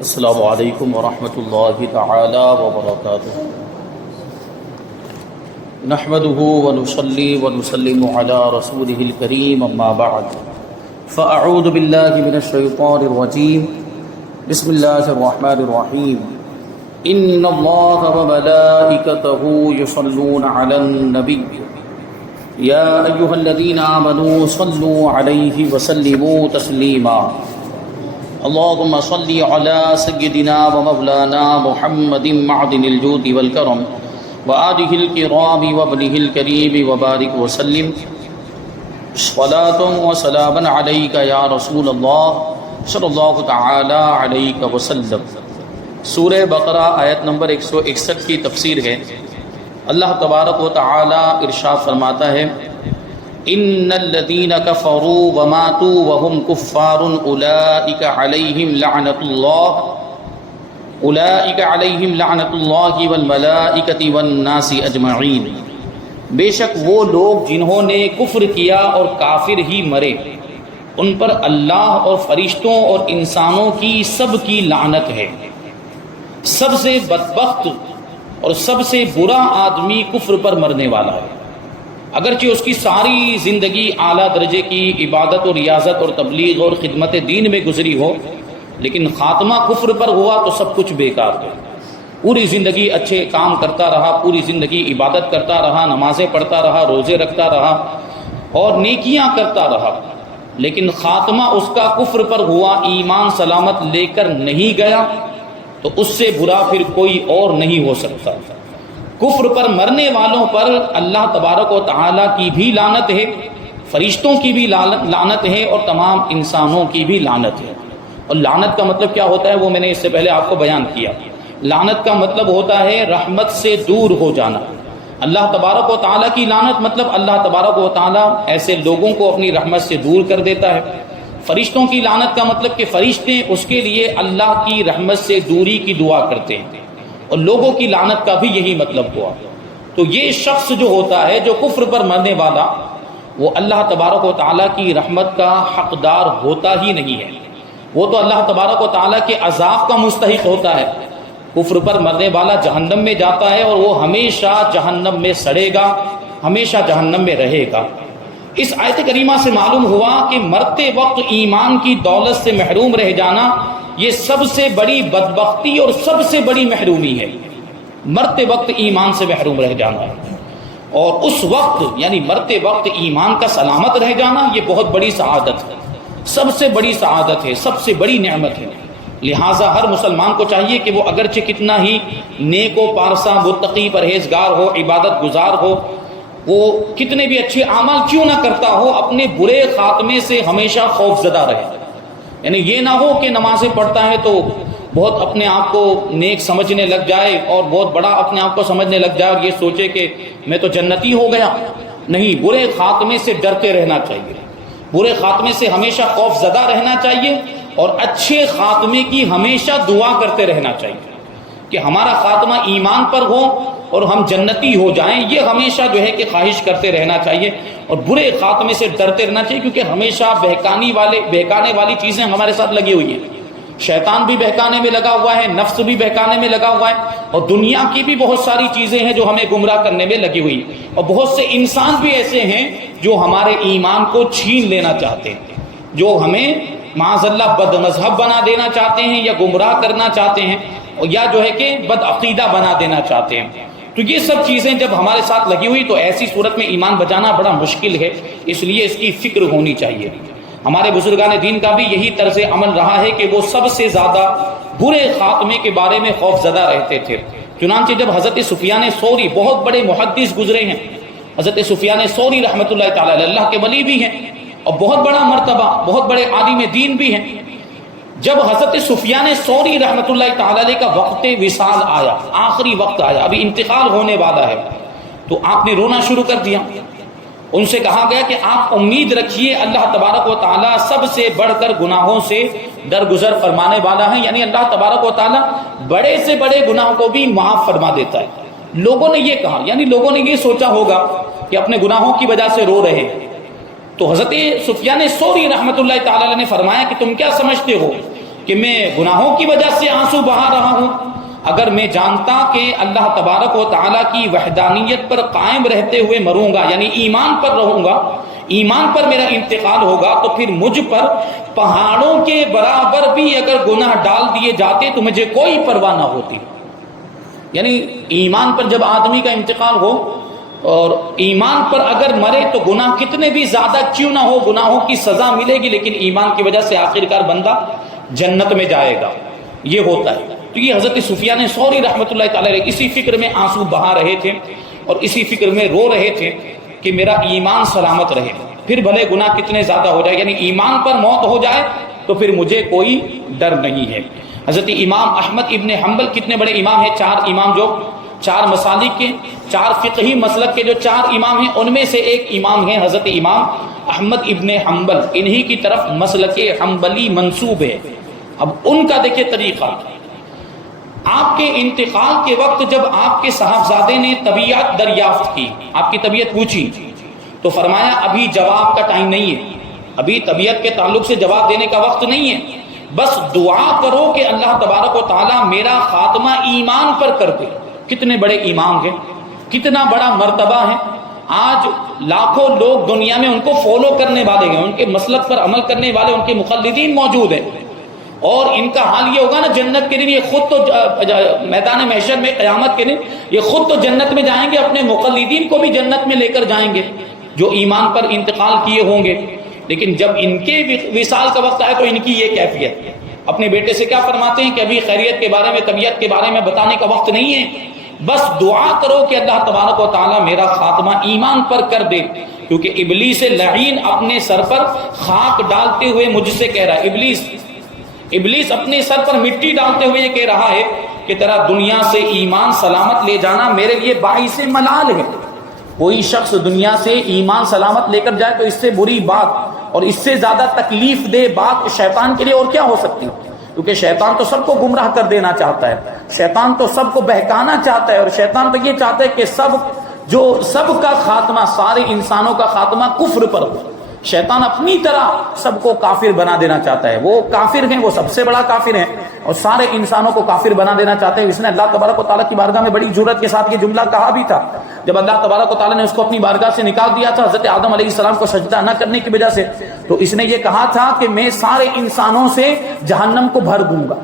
السلام علیکم ورحمۃ اللہ تعالی وبرکاتہ نحمده ونصلي ونسلم على رسوله الكريم اما بعد فاعوذ بالله من الشیطان الرجیم بسم اللہ الرحمن الرحیم ان اللہ وملائکته یصلون علی النبی یا ایها الذین آمنوا صلوا علیہ وسلموا تسلیما اللهم صل على سيدنا ومولانا محمد معدن الجود والكرم وآله الكرام وابنه الكريم وبارك وسلم صلاة وسلاما عليك يا رسول الله صلی اللہ تعالی علیہ وسلم۔ سورہ بقرہ آیت نمبر 161 کی تفسیر ہے۔ اللہ تبارک و تعالی ارشاد فرماتا ہے ان الذين كفروا وماتوا وهم كفار اولئك عليهم لعنة الله والملائكة والناس اجمعین۔ بے شک وہ لوگ جنہوں نے کفر کیا اور کافر ہی مرے ان پر اللہ اور فرشتوں اور انسانوں کی سب کی لعنت ہے۔ سب سے بدبخت اور سب سے برا آدمی کفر پر مرنے والا ہے۔ اگرچہ اس کی ساری زندگی اعلیٰ درجے کی عبادت اور ریاضت اور تبلیغ اور خدمت دین میں گزری ہو، لیکن خاتمہ کفر پر ہوا تو سب کچھ بیکار ہے۔ پوری زندگی اچھے کام کرتا رہا، پوری زندگی عبادت کرتا رہا، نمازیں پڑھتا رہا، روزے رکھتا رہا اور نیکیاں کرتا رہا، لیکن خاتمہ اس کا کفر پر ہوا، ایمان سلامت لے کر نہیں گیا تو اس سے برا پھر کوئی اور نہیں ہو سکتا۔ کفر پر مرنے والوں پر اللہ تبارک و تعالیٰ کی بھی لعنت ہے، فرشتوں کی بھی لعنت ہے اور تمام انسانوں کی بھی لعنت ہے۔ اور لعنت کا مطلب کیا ہوتا ہے وہ میں نے اس سے پہلے آپ کو بیان کیا۔ لعنت کا مطلب ہوتا ہے رحمت سے دور ہو جانا۔ اللہ تبارک و تعالیٰ کی لعنت مطلب اللہ تبارک و تعالیٰ ایسے لوگوں کو اپنی رحمت سے دور کر دیتا ہے۔ فرشتوں کی لعنت کا مطلب کہ فرشتے اس کے لیے اللہ کی رحمت سے دوری کی دعا کرتے ہیں، اور لوگوں کی لعنت کا بھی یہی مطلب ہوا۔ تو یہ شخص جو ہوتا ہے جو کفر پر مرنے والا، وہ اللہ تبارک و تعالیٰ کی رحمت کا حقدار ہوتا ہی نہیں ہے، وہ تو اللہ تبارک و تعالیٰ کے عذاب کا مستحق ہوتا ہے۔ کفر پر مرنے والا جہنم میں جاتا ہے اور وہ ہمیشہ جہنم میں سڑے گا، ہمیشہ جہنم میں رہے گا۔ اس آیت کریمہ سے معلوم ہوا کہ مرتے وقت ایمان کی دولت سے محروم رہ جانا یہ سب سے بڑی بدبختی اور سب سے بڑی محرومی ہے۔ مرتے وقت ایمان سے محروم رہ جانا ہے، اور اس وقت یعنی مرتے وقت ایمان کا سلامت رہ جانا یہ بہت بڑی سعادت ہے، سب سے بڑی سعادت ہے، سب سے بڑی نعمت ہے۔ لہٰذا ہر مسلمان کو چاہیے کہ وہ اگرچہ کتنا ہی نیک و پارسا متقی پرہیزگار ہو، عبادت گزار ہو، وہ کتنے بھی اچھے اعمال کیوں نہ کرتا ہو، اپنے برے خاتمے سے ہمیشہ خوف زدہ رہے۔ یعنی یہ نہ ہو کہ نمازیں پڑھتا ہے تو بہت اپنے آپ کو نیک سمجھنے لگ جائے اور بہت بڑا اپنے آپ کو سمجھنے لگ جائے اور یہ سوچے کہ میں تو جنتی ہو گیا۔ نہیں، برے خاتمے سے ڈرتے رہنا چاہیے، برے خاتمے سے ہمیشہ خوف زدہ رہنا چاہیے، اور اچھے خاتمے کی ہمیشہ دعا کرتے رہنا چاہیے کہ ہمارا خاتمہ ایمان پر ہو اور ہم جنتی ہو جائیں۔ یہ ہمیشہ جو ہے کہ خواہش کرتے رہنا چاہیے اور برے خاتمے سے ڈرتے رہنا چاہیے، کیونکہ ہمیشہ بہکانے والی چیزیں ہمارے ساتھ لگی ہوئی ہیں۔ شیطان بھی بہکانے میں لگا ہوا ہے، نفس بھی بہکانے میں لگا ہوا ہے، اور دنیا کی بھی بہت ساری چیزیں ہیں جو ہمیں گمراہ کرنے میں لگی ہوئی ہیں، اور بہت سے انسان بھی ایسے ہیں جو ہمارے ایمان کو چھین لینا چاہتے ہیں، جو ہمیں معاذ اللہ بد مذہب بنا دینا چاہتے ہیں یا گمراہ کرنا چاہتے ہیں، یا جو ہے کہ بد عقیدہ بنا دینا چاہتے ہیں۔ تو یہ سب چیزیں جب ہمارے ساتھ لگی ہوئی تو ایسی صورت میں ایمان بچانا بڑا مشکل ہے، اس لیے اس کی فکر ہونی چاہیے۔ ہمارے بزرگان دین کا بھی یہی طرز عمل رہا ہے کہ وہ سب سے زیادہ برے خاتمے کے بارے میں خوف زدہ رہتے تھے۔ چنانچہ جب حضرت سفیان ثوری، بہت بڑے محدث گزرے ہیں، حضرت سفیان ثوری رحمۃ اللہ تعالی علیہ، اللہ کے ولی بھی ہیں اور بہت بڑا مرتبہ، بہت بڑے عالم دین بھی ہیں۔ جب حضرت سفیان ثوری رحمۃ اللہ تعالی علیہ کا وقت وصال آیا، آخری وقت آیا، ابھی انتقال ہونے والا ہے، تو آپ نے رونا شروع کر دیا۔ ان سے کہا گیا کہ آپ امید رکھیے اللہ تبارک و تعالیٰ سب سے بڑھ کر گناہوں سے درگزر فرمانے والا ہے، یعنی اللہ تبارک و تعالیٰ بڑے سے بڑے گناہ کو بھی معاف فرما دیتا ہے۔ لوگوں نے یہ کہا، یعنی لوگوں نے یہ سوچا ہوگا کہ اپنے گناہوں کی وجہ سے رو رہے تو حضرت سفیان ثوری رحمۃ اللہ تعالی نے فرمایا کہ تم کیا سمجھتے ہو کہ میں گناہوں کی وجہ سے آنسو بہا رہا ہوں؟ اگر میں جانتا کہ اللہ تبارک و تعالیٰ کی وحدانیت پر قائم رہتے ہوئے مروں گا، یعنی ایمان پر رہوں گا، ایمان پر میرا انتقال ہوگا، تو پھر مجھ پر پہاڑوں کے برابر بھی اگر گناہ ڈال دیے جاتے تو مجھے کوئی پرواہ نہ ہوتی۔ یعنی ایمان پر جب آدمی کا انتقال ہو اور ایمان پر اگر مرے تو گناہ کتنے بھی زیادہ کیوں نہ ہو، گناہوں کی سزا ملے گی، لیکن ایمان کی وجہ سے آخرکار بندہ جنت میں جائے گا۔ یہ ہوتا ہے۔ تو یہ حضرت سفیان ثوری رحمۃ اللہ تعالی علیہ اسی فکر میں آنسو بہا رہے تھے اور اسی فکر میں رو رہے تھے کہ میرا ایمان سلامت رہے، پھر بھلے گناہ کتنے زیادہ ہو جائے، یعنی ایمان پر موت ہو جائے تو پھر مجھے کوئی ڈر نہیں ہے۔ حضرت امام احمد ابن حنبل کتنے بڑے امام ہیں، چار امام جو چار مسالک کے، چار فقہی مسلک کے جو چار امام ہیں، ان میں سے ایک امام ہیں حضرت امام احمد ابن حنبل، انہی کی طرف مسلک حنبلی منسوب ہے۔ اب ان کا دیکھیں طریقہ، آپ کے انتقال کے وقت جب آپ کے صاحبزادے نے طبیعت دریافت کی، آپ کی طبیعت پوچھی، تو فرمایا ابھی جواب کا ٹائم نہیں ہے، ابھی طبیعت کے تعلق سے جواب دینے کا وقت نہیں ہے، بس دعا کرو کہ اللہ تبارک و تعالیٰ میرا خاتمہ ایمان پر کر دے۔ کتنے بڑے امام ہیں، کتنا بڑا مرتبہ ہے۔ آج لاکھوں لوگ دنیا میں ان کو فالو کرنے والے ہیں، ان کے مسلک پر عمل کرنے والے ان کے مقلدین موجود ہیں، اور ان کا حال یہ ہوگا نا جنت کے دن، یہ خود تو میدان محشر میں قیامت کے دن یہ خود تو جنت میں جائیں گے، اپنے مقلدین کو بھی جنت میں لے کر جائیں گے جو ایمان پر انتقال کیے ہوں گے۔ لیکن جب ان کے وصال کا وقت آئے تو ان کی یہ کیفیت، اپنے بیٹے سے کیا فرماتے ہیں کہ ابھی خیریت کے بارے میں، طبیعت کے بارے میں بتانے کا وقت نہیں ہے، بس دعا کرو کہ اللہ تبارک و تعالیٰ میرا خاتمہ ایمان پر کر دے، کیونکہ ابلیس لعین اپنے سر پر خاک ڈالتے ہوئے مجھ سے کہہ رہا ہے، ابلیس اپنے سر پر مٹی ڈالتے ہوئے یہ کہہ رہا ہے کہ تیرا دنیا سے ایمان سلامت لے جانا میرے لیے باعث ملال ہے۔ کوئی شخص دنیا سے ایمان سلامت لے کر جائے تو اس سے بری بات اور اس سے زیادہ تکلیف دہ بات شیطان کے لیے اور کیا ہو سکتی ہے، کیونکہ شیطان تو سب کو گمراہ کر دینا چاہتا ہے، شیطان تو سب کو بہکانا چاہتا ہے، اور شیطان تو یہ چاہتا ہے کہ سب کا خاتمہ، سارے انسانوں کا خاتمہ کفر پر ہو۔ شیطان اپنی طرح سب کو کافر بنا دینا چاہتا ہے، وہ کافر ہیں، وہ سب سے بڑا کافر ہے، اور سارے انسانوں کو کافر بنا دینا چاہتے ہیں۔ اس نے اللہ تبارک و تعالیٰ کی بارگاہ میں بڑی جرأت کے ساتھ یہ جملہ کہا بھی تھا جب اللہ تبارک و تعالیٰ نے اس کو اپنی بارگاہ سے نکال دیا تھا حضرت آدم علیہ السلام کو سجدہ نہ کرنے کی وجہ سے، تو اس نے یہ کہا تھا کہ میں سارے انسانوں سے جہنم کو بھر دوں گا۔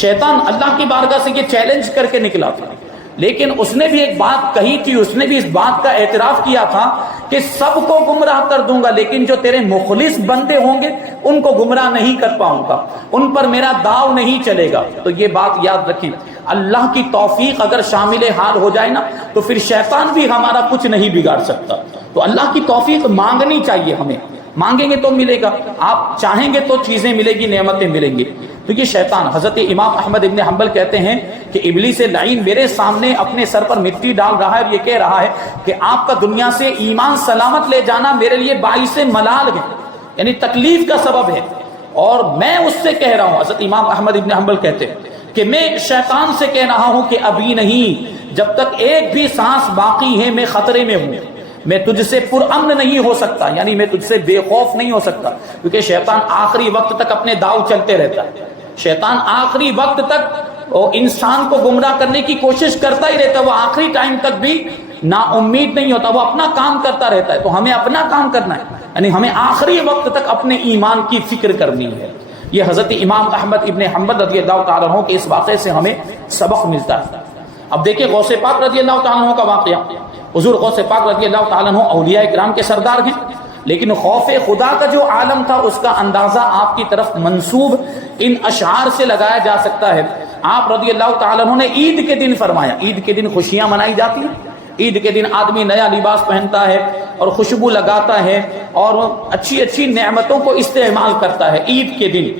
شیطان اللہ کی بارگاہ سے یہ چیلنج کر کے نکلا تھا، لیکن اس نے بھی ایک بات کہی تھی، اس نے بھی اس بات کا اعتراف کیا تھا کہ سب کو گمراہ کر دوں گا، لیکن جو تیرے مخلص بندے ہوں گے ان کو گمراہ نہیں کر پاؤں گا، ان پر میرا داؤ نہیں چلے گا۔ تو یہ بات یاد رکھیں، اللہ کی توفیق اگر شامل حال ہو جائے نا تو پھر شیطان بھی ہمارا کچھ نہیں بگاڑ سکتا۔ تو اللہ کی توفیق مانگنی چاہیے، ہمیں مانگیں گے تو ملے گا، آپ چاہیں گے تو چیزیں ملے گی، نعمتیں ملیں گی۔ تو یہ شیطان، حضرت امام احمد ابن حنبل کہتے ہیں کہ ابلیس لعین میرے سامنے اپنے سر پر مٹی ڈال رہا ہے اور یہ کہہ رہا ہے کہ آپ کا دنیا سے ایمان سلامت لے جانا میرے لیے باعث ملال ہے، یعنی تکلیف کا سبب ہے، اور میں اس سے کہہ رہا ہوں، حضرت امام احمد ابن حنبل کہتے ہیں کہ میں شیطان سے کہہ رہا ہوں کہ ابھی نہیں، جب تک ایک بھی سانس باقی ہے میں خطرے میں ہوں، میں تجھ سے پرامن نہیں ہو سکتا، یعنی میں تجھ سے بے خوف نہیں ہو سکتا، کیونکہ شیطان آخری وقت تک اپنے داؤ چلتے رہتا ہے۔ شیطان آخری وقت تک انسان کو گمراہ کرنے کی کوشش کرتا ہی رہتا ہے، وہ آخری ٹائم تک بھی نا امید نہیں ہوتا، وہ اپنا کام کرتا رہتا ہے۔ تو ہمیں اپنا کام کرنا ہے، یعنی ہمیں آخری وقت تک اپنے ایمان کی فکر کرنی ہے۔ یہ حضرت امام احمد ابن حنبل رضی اللہ تعالیٰ عنہ کے اس واقعے سے ہمیں سبق ملتا ہے۔ اب دیکھیں غوث پاک رضی اللہ تعالیٰ عنہ کا واقعہ۔ حضور غوث پاک رضی اللہ تعالیٰ عنہ اولیاء کرام کے سردار ہیں، لیکن خوف خدا کا جو عالم تھا اس کا اندازہ آپ کی طرف منسوب ان اشعار سے لگایا جا سکتا ہے۔ آپ رضی اللہ تعالیٰ عنہ نے عید کے دن فرمایا، عید کے دن خوشیاں منائی جاتی ہیں، عید کے دن آدمی نیا لباس پہنتا ہے اور خوشبو لگاتا ہے اور اچھی اچھی نعمتوں کو استعمال کرتا ہے۔ عید کے دن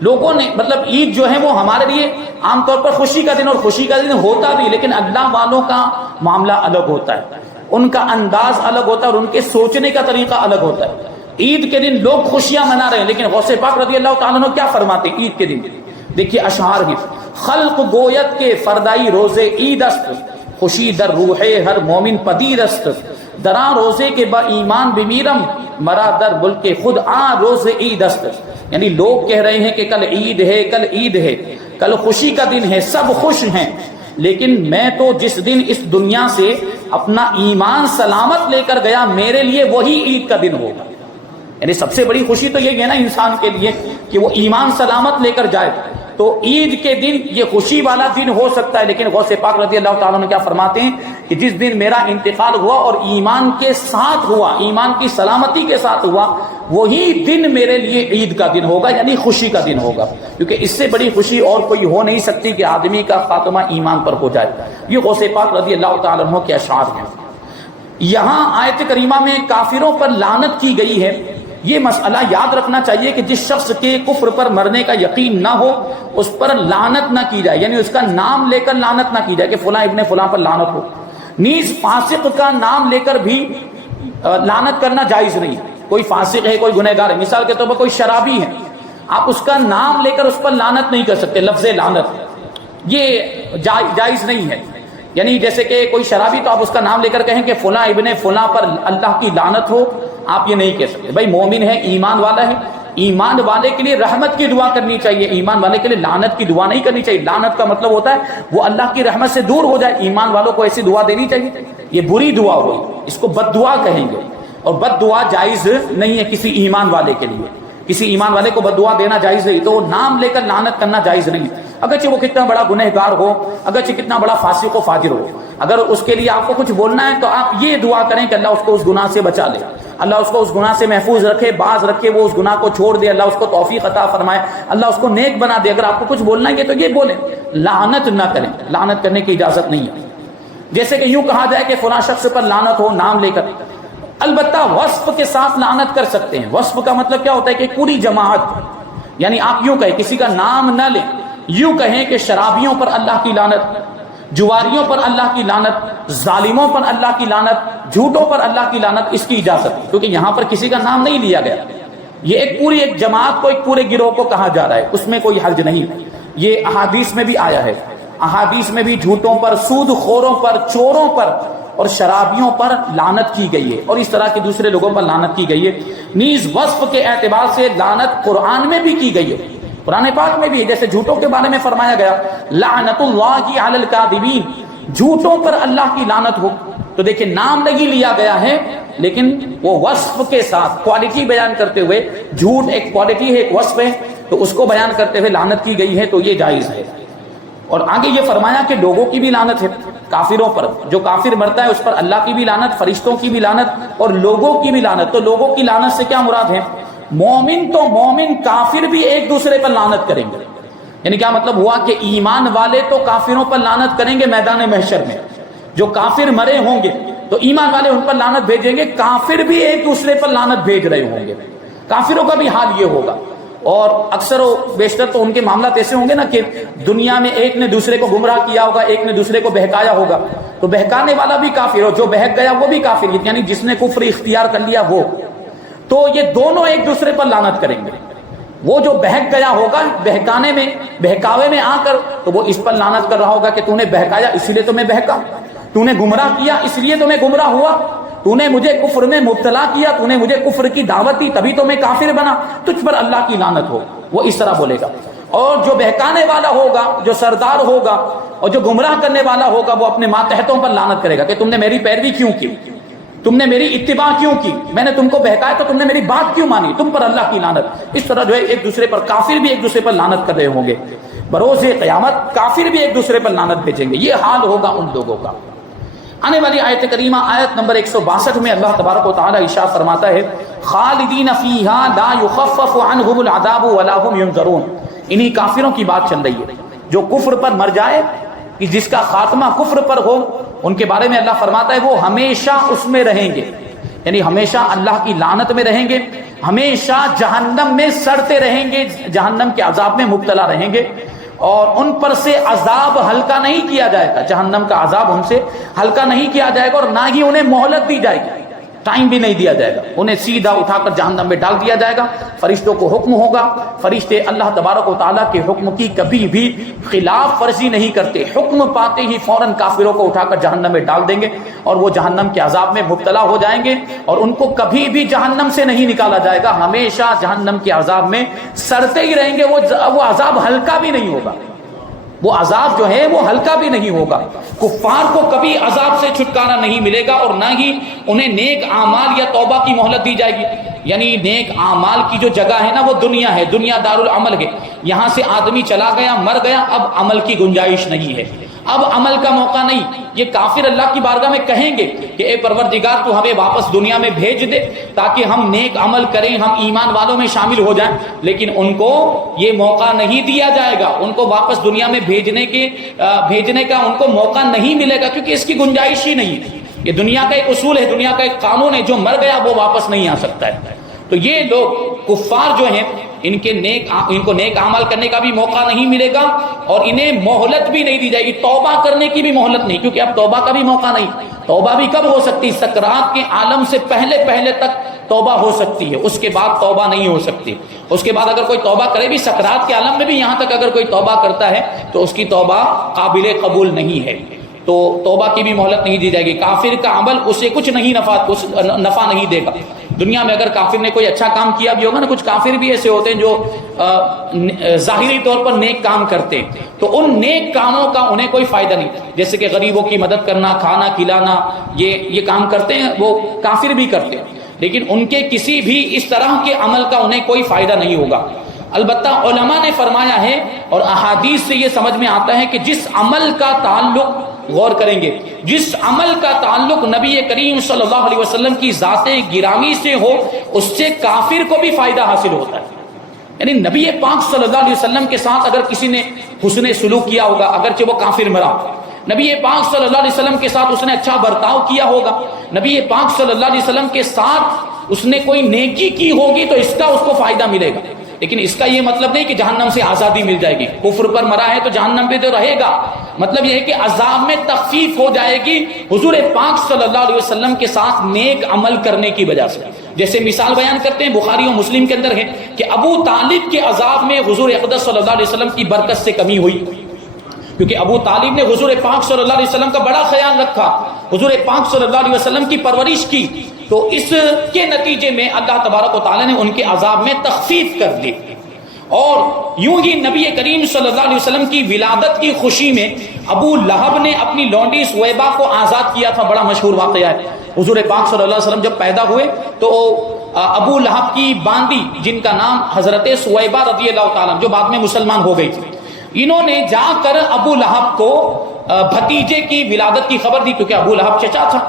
لوگوں نے عید جو ہے وہ ہمارے لیے عام طور پر خوشی کا دن اور خوشی کا دن ہوتا بھی، لیکن اللہ والوں کا معاملہ الگ ہوتا ہے، ان کا انداز الگ ہوتا ہے اور ان کے سوچنے کا طریقہ الگ ہوتا ہے۔ عید کے دن لوگ خوشیاں منا رہے ہیں، لیکن غوث پاک رضی اللہ تعالیٰ عنہ کیا فرماتے ہیں عید کے دن؟ دیکھیے اشعار ہیں، خلق گویت کے فردائی روزے عید است، خوشی در روح ہر مومن پدید است، درا روزے کے با ایمان بمیرم، مرا در ملک خود آ روز عید است۔ یعنی لوگ کہہ رہے ہیں کہ کل عید ہے، کل عید ہے، کل خوشی کا دن ہے، سب خوش ہیں، لیکن میں تو جس دن اس دنیا سے اپنا ایمان سلامت لے کر گیا میرے لیے وہی عید کا دن ہوگا۔ یعنی سب سے بڑی خوشی تو یہ ہے نا انسان کے لیے کہ وہ ایمان سلامت لے کر جائے، تو عید کے دن یہ خوشی والا دن ہو سکتا ہے، لیکن غوث پاک رضی اللہ تعالیٰ عنہ کیا فرماتے ہیں کہ جس دن میرا انتقال ہوا اور ایمان کے ساتھ ہوا، ایمان کی سلامتی کے ساتھ ہوا، وہی دن میرے لیے عید کا دن ہوگا، یعنی خوشی کا دن ہوگا، کیونکہ اس سے بڑی خوشی اور کوئی ہو نہیں سکتی کہ آدمی کا خاتمہ ایمان پر ہو جائے۔ یہ غوث پاک رضی اللہ تعالیٰ عنہ کے اشعار ہیں۔ یہاں آیت کریمہ میں کافروں پر لعنت کی گئی ہے۔ یہ مسئلہ یاد رکھنا چاہیے کہ جس شخص کے کفر پر مرنے کا یقین نہ ہو اس پر لعنت نہ کی جائے، یعنی اس کا نام لے کر لعنت نہ کی جائے کہ فلاں ابن فلاں پر لعنت ہو۔ نیز فاسق کا نام لے کر بھی لعنت کرنا جائز نہیں۔ کوئی فاسق ہے، کوئی گنہگار ہے، مثال کے طور پر کوئی شرابی ہے، آپ اس کا نام لے کر اس پر لعنت نہیں کر سکتے، لفظ لعنت یہ جائز نہیں ہے۔ یعنی جیسے کہ کوئی شرابی تو آپ اس کا نام لے کر کہیں کہ فلاں ابن فلاں پر اللہ کی لعنت ہو، آپ یہ نہیں کہہ سکتے۔ بھائی مومن ہے، ایمان والا ہے، ایمان والے کے لیے رحمت کی دعا کرنی چاہیے، ایمان والے کے لیے لعنت کی دعا نہیں کرنی چاہیے۔ لعنت کا مطلب ہوتا ہے وہ اللہ کی رحمت سے دور ہو جائے، ایمان والوں کو ایسی دعا دینی چاہیے۔ یہ بری دعا ہوئی، اس کو بد دعا کہیں گے، اور بد دعا جائز نہیں ہے کسی ایمان والے کے لیے۔ کسی ایمان والے کو بد دعا دینا جائز نہیں، تو نام لے کر لعنت کرنا جائز نہیں، اگرچہ وہ کتنا بڑا گنہگار ہو، اگرچہ کتنا بڑا فاسق و فاجر ہو۔ اگر اس کے لیے آپ کو کچھ بولنا ہے تو آپ یہ دعا کریں کہ اللہ اس کو اس گناہ سے بچا لے، اللہ اس کو اس گناہ سے محفوظ رکھے، باز رکھے، وہ اس گناہ کو چھوڑ دے، اللہ اس کو توفیق عطا فرمائے، اللہ اس کو نیک بنا دے۔ اگر آپ کو کچھ بولنا ہے تو یہ بولیں، لعنت نہ کریں، لعنت کرنے کی اجازت نہیں ہے۔ جیسے کہ یوں کہا جائے کہ فلاں شخص پر لعنت ہو نام لے کر، البتہ وصف کے ساتھ لعنت کر سکتے ہیں۔ وصف کا مطلب کیا ہوتا ہے کہ پوری جماعت، یعنی آپ یوں کہیں، کسی کا نام نہ لیں، یوں کہیں کہ شرابیوں پر اللہ کی لعنت، جواریوں پر اللہ کی لعنت، ظالموں پر اللہ کی لعنت، جھوٹوں پر اللہ کی لعنت، اس کی اجازت، کیونکہ یہاں پر کسی کا نام نہیں لیا گیا، یہ ایک پوری ایک جماعت کو، ایک پورے گروہ کو کہا جا رہا ہے، اس میں کوئی حرج نہیں۔ یہ احادیث میں بھی آیا ہے، احادیث میں بھی جھوٹوں پر، سود خوروں پر، چوروں پر اور شرابیوں پر لعنت کی گئی ہے، اور اس طرح کے دوسرے لوگوں پر لعنت کی گئی ہے۔ نیز وصف کے اعتبار سے لعنت قرآن میں بھی کی گئی ہے، قرآن پاک میں بھی ہے، جیسے جھوٹوں کے بارے میں فرمایا گیا لعنت اللہ علی الکاذبین، جھوٹوں پر اللہ کی لعنت ہو۔ تو دیکھیں نام نہیں لیا گیا ہے، لیکن وہ وصف کے ساتھ کوالٹی بیان کرتے ہوئے، جھوٹ ایک کوالٹی ہے، ایک وصف ہے، تو اس کو بیان کرتے ہوئے لعنت کی گئی ہے، تو یہ جائز ہے۔ اور آگے یہ فرمایا کہ لوگوں کی بھی لعنت ہے، کافروں پر، جو کافر مرتا ہے اس پر اللہ کی بھی لعنت، فرشتوں کی بھی لعنت اور لوگوں کی بھی لعنت۔ تو لوگوں کی لعنت سے کیا مراد ہے؟ مومن تو مومن، کافر بھی ایک دوسرے پر لعنت کریں گے۔ یعنی کیا مطلب ہوا کہ ایمان والے تو کافروں پر لعنت کریں گے میدان محشر میں، جو کافر مرے ہوں گے تو ایمان والے ان پر لعنت بھیجیں گے، کافر بھی ایک دوسرے پر لعنت بھیج رہے ہوں گے۔ کافروں کا بھی حال یہ ہوگا، اور اکثر و بیشتر تو ان کے معاملات ایسے ہوں گے نا کہ دنیا میں ایک نے دوسرے کو گمراہ کیا ہوگا، ایک نے دوسرے کو بہکایا ہوگا، تو بہکانے والا بھی کافر ہو، جو بہک گیا وہ بھی کافر، یعنی جس نے کفر اختیار کر لیا وہ، تو یہ دونوں ایک دوسرے پر لعنت کریں گے۔ وہ جو بہک گیا ہوگا بہکانے میں، بہکاوے میں آ کر، تو وہ اس پر لعنت کر رہا ہوگا کہ تو نے بہکایا اس لیے تو میں بہکا، تو نے گمراہ کیا اس لیے تو میں گمراہ ہوا، تو نے مجھے کفر میں مبتلا کیا، تو نے مجھے کفر کی دعوت دی تبھی تو میں کافر بنا، تجھ پر اللہ کی لعنت ہو، وہ اس طرح بولے گا۔ اور جو بہکانے والا ہوگا، جو سردار ہوگا اور جو گمراہ کرنے والا ہوگا، وہ اپنے ماتحتوں پر لعنت کرے گا کہ تم نے میری پیروی کیوں کی، تم نے میری اتباع کیوں کی، میں نے تم کو بہکایا تو تم نے میری بات کیوں مانی، تم پر اللہ کی لعنت۔ اس طرح جو ہے ایک دوسرے پر، کافر بھی ایک دوسرے پر لعنت کر رہے ہوں گے، بروز قیامت کافر بھی ایک دوسرے پر لعنت بھیجیں گے، یہ حال ہوگا ان لوگوں کا۔ آنے والی آیت کریمہ آیت نمبر 162 میں اللہ تبارک و تعالی ارشاد فرماتا ہے خالدین فیہا لا یخفف عنہم العذاب ولا هم ینظرون۔ انہی کافروں کی بات چل رہی ہے جو کفر پر مر جائے، کہ جس کا خاتمہ کفر پر ہو، ان کے بارے میں اللہ فرماتا ہے وہ ہمیشہ اس میں رہیں گے، یعنی ہمیشہ اللہ کی لعنت میں رہیں گے، ہمیشہ جہنم میں سڑتے رہیں گے، جہنم کے عذاب میں مبتلا رہیں گے، اور ان پر سے عذاب ہلکا نہیں کیا جائے گا، جہنم کا عذاب ان سے ہلکا نہیں کیا جائے گا، اور نہ ہی انہیں مہلت دی جائے گی۔ ٹائم بھی نہیں دیا جائے گا، انہیں سیدھا اٹھا کر جہنم میں ڈال دیا جائے گا۔ فرشتوں کو حکم ہوگا، فرشتے اللہ تبارک و تعالیٰ کے حکم کی کبھی بھی خلاف ورزی نہیں کرتے، حکم پاتے ہی فوراً کافروں کو اٹھا کر جہنم میں ڈال دیں گے اور وہ جہنم کے عذاب میں مبتلا ہو جائیں گے، اور ان کو کبھی بھی جہنم سے نہیں نکالا جائے گا، ہمیشہ جہنم کے عذاب میں سڑتے ہی رہیں گے، وہ عذاب ہلکا بھی نہیں ہوگا، وہ عذاب جو ہے وہ ہلکا بھی نہیں ہوگا۔ کفار کو کبھی عذاب سے چھٹکارا نہیں ملے گا، اور نہ ہی انہیں نیک اعمال یا توبہ کی مہلت دی جائے گی۔ یعنی نیک اعمال کی جو جگہ ہے نا وہ دنیا ہے، دنیا دارالعمل ہے، یہاں سے آدمی چلا گیا مر گیا، اب عمل کی گنجائش نہیں ہے، اب عمل کا موقع نہیں۔ یہ کافر اللہ کی بارگاہ میں کہیں گے کہ اے پروردگار تو ہمیں واپس دنیا میں بھیج دے تاکہ ہم نیک عمل کریں، ہم ایمان والوں میں شامل ہو جائیں، لیکن ان کو یہ موقع نہیں دیا جائے گا، ان کو واپس دنیا میں بھیجنے کا ان کو موقع نہیں ملے گا، کیونکہ اس کی گنجائش ہی نہیں ہے۔ یہ دنیا کا ایک اصول ہے، دنیا کا ایک قانون ہے، جو مر گیا وہ واپس نہیں آ سکتا ہے۔ تو یہ لوگ کفار جو ہیں ان کو نیک اعمال کرنے کا بھی موقع نہیں ملے گا، اور انہیں مہلت بھی نہیں دی جائے گی، توبہ کرنے کی بھی مہلت نہیں، کیونکہ اب توبہ کا بھی موقع نہیں۔ توبہ بھی کب ہو سکتی؟ سکرات کے عالم سے پہلے تک توبہ ہو سکتی ہے، اس کے بعد توبہ نہیں ہو سکتی۔ اس کے بعد اگر کوئی توبہ کرے بھی سکرات کے عالم میں بھی، یہاں تک اگر کوئی توبہ کرتا ہے تو اس کی توبہ قابل قبول نہیں ہے، تو توبہ کی بھی مہلت نہیں دی جائے گی۔ کافر کا عمل اسے کچھ نہیں نفع نہیں دے گا۔ دنیا میں اگر کافر نے کوئی اچھا کام کیا بھی ہوگا نا، کچھ کافر بھی ایسے ہوتے ہیں جو ظاہری طور پر نیک کام کرتے ہیں، تو ان نیک کاموں کا انہیں کوئی فائدہ نہیں، جیسے کہ غریبوں کی مدد کرنا، کھانا کھلانا، یہ کام کرتے ہیں، وہ کافر بھی کرتے ہیں، لیکن ان کے کسی بھی اس طرح کے عمل کا انہیں کوئی فائدہ نہیں ہوگا۔ البتہ علماء نے فرمایا ہے اور احادیث سے یہ سمجھ میں آتا ہے کہ جس عمل کا تعلق، غور کریں گے، جس عمل کا تعلق نبی کریم صلی اللہ علیہ وسلم کی ذات گرامی سے ہو، اس سے کافر کو بھی فائدہ حاصل ہوتا ہے۔ یعنی نبی پاک صلی اللہ علیہ وسلم کے ساتھ اگر کسی نے حسن سلوک کیا ہوگا، اگرچہ وہ کافر مرا، نبی پاک صلی اللہ علیہ وسلم کے ساتھ اس نے اچھا برتاؤ کیا ہوگا، نبی پاک صلی اللہ علیہ وسلم کے ساتھ اس نے کوئی نیکی کی ہوگی، تو اس کا اس کو فائدہ ملے گا۔ لیکن اس کا یہ مطلب نہیں کہ جہنم سے آزادی مل جائے گی، کفر پر مرا ہے تو جہنم پہ تو رہے گا، مطلب یہ ہے کہ عذاب میں تخفیف ہو جائے گی حضور پاک صلی اللہ علیہ وسلم کے ساتھ نیک عمل کرنے کی وجہ سے۔ جیسے مثال بیان کرتے ہیں، بخاری و مسلم کے اندر ہے کہ ابو طالب کے عذاب میں حضور اقدس صلی اللہ علیہ وسلم کی برکت سے کمی ہوئی، کیونکہ ابو طالب نے حضور پاک صلی اللہ علیہ وسلم کا بڑا خیال رکھا، حضور پاک صلی اللہ علیہ وسلم کی پرورش کی، تو اس کے نتیجے میں اللہ تبارک و تعالی نے ان کے عذاب میں تخفیف کر دی۔ اور یوں ہی نبی کریم صلی اللہ علیہ وسلم کی ولادت کی خوشی میں ابو لہب نے اپنی لونڈی سویبہ کو آزاد کیا تھا، بڑا مشہور واقعہ ہے۔ حضور پاک صلی اللہ علیہ وسلم جب پیدا ہوئے تو ابو لہب کی باندی، جن کا نام حضرت سویبہ رضی اللہ تعالیٰ جو بعد میں مسلمان ہو گئی تھی، انہوں نے جا کر ابو لہب کو بھتیجے کی ولادت کی خبر دی، کیونکہ ابو لہب چچا تھا،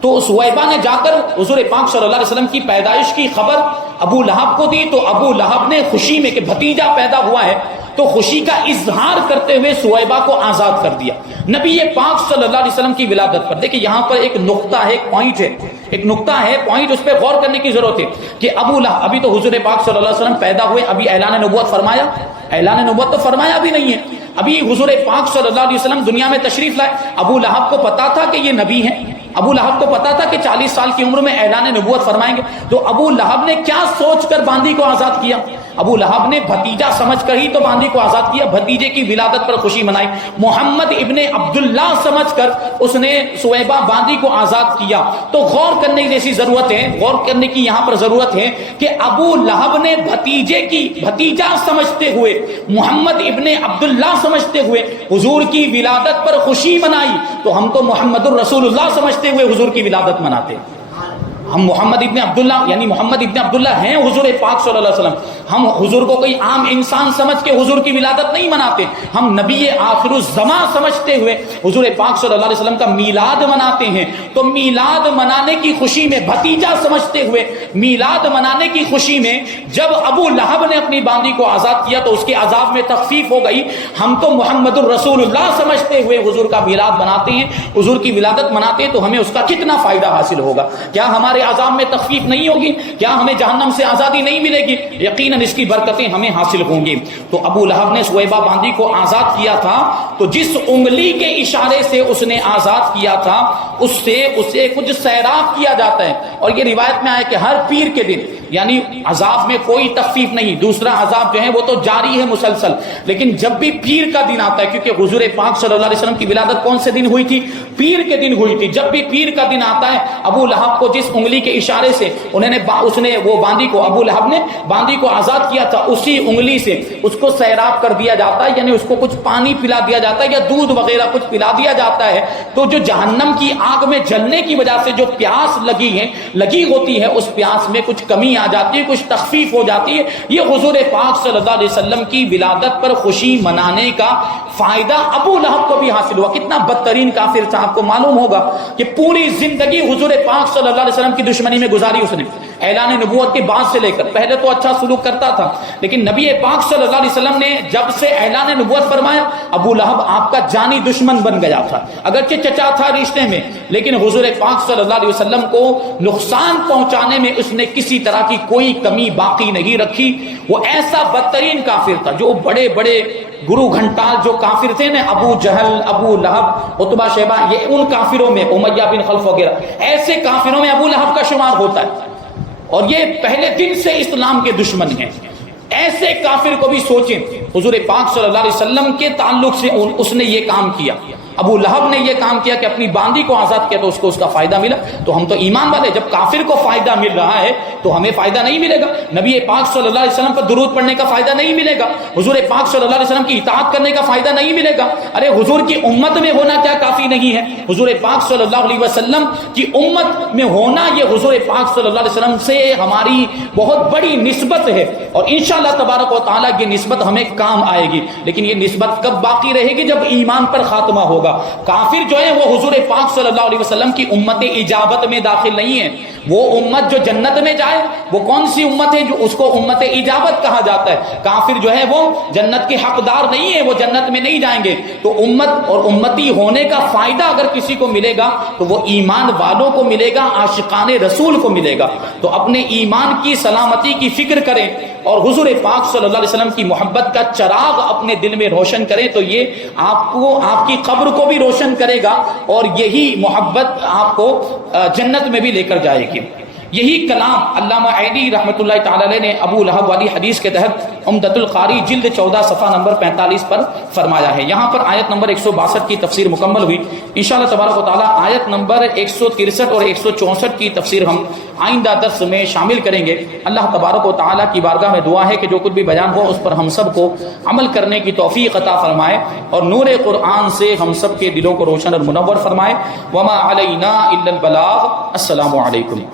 تو سویبہ نے جا کر حضور پاک صلی اللہ علیہ وسلم کی پیدائش کی خبر ابو لہب کو دی، تو ابو لہب نے خوشی میں کہ بھتیجا پیدا ہوا ہے تو خوشی کا اظہار کرتے ہوئے سویبہ کو آزاد کر دیا نبی پاک صلی اللہ علیہ وسلم کی ولادت پر۔ دیکھیں یہاں پر ایک نقطہ ہے، ایک پوائنٹ ہے، ایک نقطہ ہے، پوائنٹ، اس پہ غور کرنے کی ضرورت ہے کہ ابو لہب، ابھی تو حضور پاک صلی اللہ علیہ وسلم پیدا ہوئے، ابھی اعلان نبوت فرمایا؟ اعلان نبوت تو فرمایا بھی نہیں ہے، ابھی حضور پاک صلی اللہ علیہ وسلم دنیا میں تشریف لائے۔ ابو لہب کو پتا تھا کہ یہ نبی ہیں، ابو لہب کو پتا تھا کہ 40 سال کی عمر میں اعلان نبوت فرمائیں گے، تو ابو لہب نے کیا سوچ کر باندی کو آزاد کیا؟ ابو لہب نے بھتیجا سمجھ کر ہی تو باندی کو آزاد کیا، بھتیجے کی ولادت پر خوشی منائی، محمد ابن عبداللہ سمجھ کر اس نے سویبہ باندی کو آزاد کیا۔ تو غور کرنے کی جیسی ضرورت ہے، غور کرنے کی یہاں پر ضرورت ہے کہ ابو لہب نے بھتیجا سمجھتے ہوئے، محمد ابن عبداللہ سمجھتے ہوئے حضور کی ولادت پر خوشی منائی، تو ہم تو محمد الرسول اللہ سمجھتے ہوئے حضور کی ولادت مناتے ہیں۔ ہم محمد ابن عبداللہ، یعنی محمد ابن عبداللہ ہیں حضور پاک صلی اللہ علیہ وسلم، ہم حضور کو کوئی عام انسان سمجھ کے حضور کی ولادت نہیں مناتے، ہم نبی آخر الزمان سمجھتے ہوئے حضور پاک صلی اللہ علیہ وسلم کا میلاد مناتے ہیں۔ تو میلاد منانے کی خوشی میں، بھتیجا سمجھتے ہوئے میلاد منانے کی خوشی میں جب ابو لہب نے اپنی باندی کو آزاد کیا تو اس کے عذاب میں تخفیف ہو گئی۔ ہم تو محمد الرسول اللہ سمجھتے ہوئے حضور کا میلاد مناتے ہیں، حضور کی ولادت مناتے ہیں، تو ہمیں اس کا کتنا فائدہ حاصل ہوگا؟ کیا ہمارے ہمارے عذاب میں تخفیف نہیں ہوگی؟ کیا ہمیں جہنم سے آزادی نہیں ملے گی؟ یقیناً اس کی برکتیں ہمیں حاصل ہوں گی۔ تو ابو لہب نے سویبہ باندی کو آزاد کیا تھا، تو جس انگلی کے اشارے سے اس نے آزاد کیا تھا اس سے اسے کچھ سیراب کیا جاتا ہے، اور یہ روایت میں آیا کہ ہر پیر کے دن، یعنی عذاب میں کوئی تخفیف نہیں، دوسرا عذاب جو ہے وہ تو جاری ہے مسلسل، لیکن جب بھی پیر کا دن آتا ہے، کیونکہ حضور پاک صلی اللہ علیہ وسلم کی ولادت کون سے دن ہوئی تھی؟ پیر کے دن ہوئی تھی۔ جب بھی پیر کا دن آتا ہے، ابو لہب کو جس انگلی کے اشارے سے اس نے وہ باندی کو، ابو لہب نے باندی کو آزاد کیا تھا، اسی انگلی سے اس کو سیراب کر دیا جاتا ہے، یعنی اس کو کچھ پانی پلا دیا جاتا ہے یا دودھ وغیرہ کچھ پلا دیا جاتا ہے، تو جو جہنم کی آگ میں جلنے کی وجہ سے جو پیاس لگی ہوتی ہے، اس پیاس میں کچھ کمی آ جاتی ہے، کچھ تخفیف ہو جاتی ہے۔ یہ حضور پاک صلی اللہ علیہ وسلم کی ولادت پر خوشی منانے کا فائدہ ابو لہب کو بھی حاصل ہوا۔ کتنا بدترین کافر تھا، آپ کو معلوم ہوگا کہ پوری زندگی حضور پاک صلی اللہ علیہ وسلم کی دشمنی میں گزاری اس نے، اعلان نبوت کے بعد سے لے کر۔ پہلے تو اچھا سلوک کرتا تھا، لیکن نبی پاک صلی اللہ علیہ وسلم نے جب سے اعلان نبوت فرمایا، ابو لہب آپ کا جانی دشمن بن گیا تھا، اگرچہ چچا تھا رشتے میں، لیکن حضور پاک صلی اللہ علیہ وسلم کو نقصان پہنچانے میں اس نے کسی طرح کی کوئی کمی باقی نہیں رکھی۔ وہ ایسا بدترین کافر تھا، جو بڑے بڑے گرو گھنٹال جو کافر تھے نا، ابو جہل، ابو لہب، عتبہ شیبہ، یہ ان کافروں میں، امیہ بن خلف وغیرہ، ایسے کافروں میں ابو لہب کا شمار ہوتا ہے، اور یہ پہلے دن سے اسلام کے دشمن ہیں۔ ایسے کافر کو بھی سوچیں، حضور پاک صلی اللہ علیہ وسلم کے تعلق سے اس نے یہ کام کیا، ابو لہب نے یہ کام کیا کہ اپنی باندی کو آزاد کیا، تو اس کو اس کا فائدہ ملا۔ تو ہم تو ایمان والے، جب کافر کو فائدہ مل رہا ہے تو ہمیں فائدہ نہیں ملے گا؟ نبی پاک صلی اللہ علیہ وسلم پر درود پڑھنے کا فائدہ نہیں ملے گا؟ حضور پاک صلی اللہ علیہ وسلم کی اطاعت کرنے کا فائدہ نہیں ملے گا؟ ارے حضور کی امت میں ہونا کیا کافی نہیں ہے؟ حضور پاک صلی اللہ علیہ وسلم کی امت میں ہونا، یہ حضور پاک صلی اللہ علیہ وسلم سے ہماری بہت بڑی نسبت ہے، اور انشاءاللہ تبارک و تعالیٰ یہ نسبت ہمیں کام آئے گی۔ لیکن یہ نسبت کب باقی رہے گی؟ جب ایمان پر خاتمہ ہوگا۔ کافر جو ہے وہ حضور پاک صلی اللہ علیہ وسلم کی امت اجابت میں داخل نہیں ہے۔ وہ امت جو جنت میں جائے، وہ کون سی امت ہے؟ جو اس کو امت اجابت کہا جاتا ہے۔ کافر جو ہے وہ جنت کے حقدار نہیں ہے، وہ جنت میں نہیں جائیں گے۔ تو امت اور امتی ہونے کا فائدہ اگر کسی کو ملے گا تو وہ ایمان والوں کو ملے گا، عاشقان رسول کو ملے گا۔ تو اپنے ایمان کی سلامتی کی فکر کریں، اور حضور پاک صلی اللہ علیہ وسلم کی محبت کا چراغ اپنے دل میں روشن کریں، تو یہ آپ کو، آپ کی قبر کو بھی روشن کرے گا، اور یہی محبت آپ کو جنت میں بھی لے کر جائے گی۔ یہی کلام علامہ عینی رحمۃ اللہ تعالی علیہ نے ابو لہب والی حدیث کے تحت عمدۃ القاری جلد 14 صفحہ نمبر 45 پر فرمایا ہے۔ یہاں پر آیت نمبر 162 کی تفسیر مکمل ہوئی۔ انشاءاللہ تبارک و تعالی آیت نمبر 163 اور 164 کی تفسیر ہم آئندہ درس میں شامل کریں گے۔ اللہ تبارک و تعالی کی بارگاہ میں دعا ہے کہ جو کچھ بھی بیان ہوا اس پر ہم سب کو عمل کرنے کی توفیق عطا فرمائے، اور نور قرآن سے ہم سب کے دلوں کو روشن اور منور فرمائے۔ وما علینا الا البلاغ۔ السلام علیکم۔